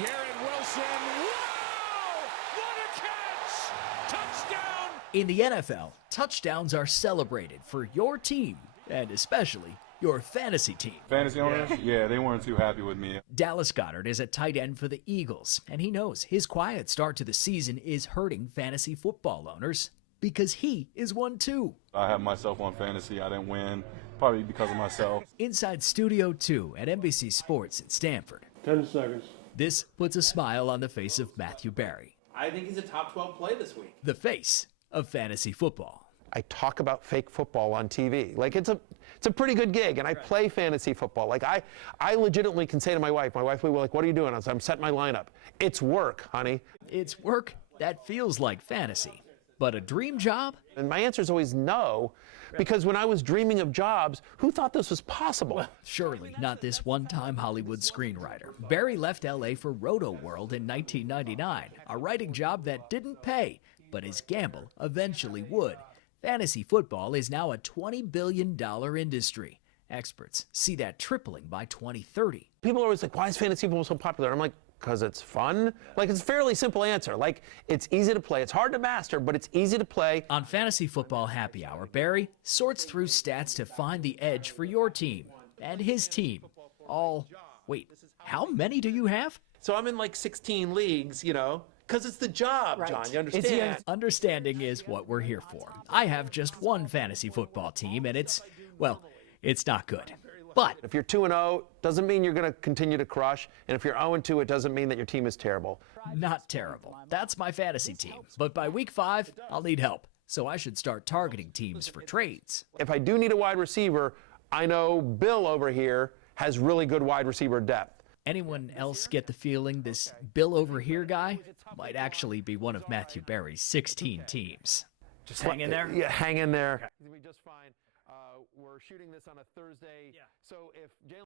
Garrett Wilson. Wow! What a catch! Touchdown! In the NFL, touchdowns are celebrated for your team, and especially your fantasy team. Fantasy owners? Yeah, they weren't too happy with me. Dallas Goedert is a tight end for the Eagles, and he knows his quiet start to the season is hurting fantasy football owners because he is one too. I have myself on fantasy. I didn't win, probably because of myself. Inside Studio 2 at NBC Sports at Stanford. 10 seconds. This puts a smile on the face of Matthew Berry, I think he's a top 12 play this week. the face of fantasy football. I talk about fake football on TV. Like, it's a pretty good gig, and I play fantasy football. Like, I legitimately can say to my wife will be like, what are you doing? I was, I'm setting my lineup. It's work, honey. It's work that feels like fantasy, but a dream job? And my answer is always no, because when I was dreaming of jobs, who thought this was possible? Surely not this one-time Hollywood screenwriter. Barry left L.A. for Roto World in 1999, a writing job that didn't pay, but his gamble eventually would. Fantasy football is now a $20 billion industry. Experts see that tripling by 2030. People are always like, why is fantasy football so popular? I'm like, because it's fun. Like, it's a fairly simple answer. Like, it's easy to play. It's hard to master, but it's easy to play. On Fantasy Football Happy Hour, Barry sorts through stats to find the edge for your team and his team. Wait, how many do you have? So I'm in like 16 leagues, because it's the job, John. You understand? Understanding is what we're here for. I have just one fantasy football team, and it's not good. But If you're 2-0, doesn't mean you're going to continue to crush. And if you're 0-2, it doesn't mean that your team is terrible. not terrible. That's my fantasy team. But by week 5, I'll need help. So I should start targeting teams for trades. If I do need a wide receiver, I know Bill over here has really good wide receiver depth. Anyone else get the feeling this Bill over here guy might actually be one of Matthew Berry's 16 teams? Just hang in there? Yeah, hang in there. We just fine. We're shooting this on a Thursday. So if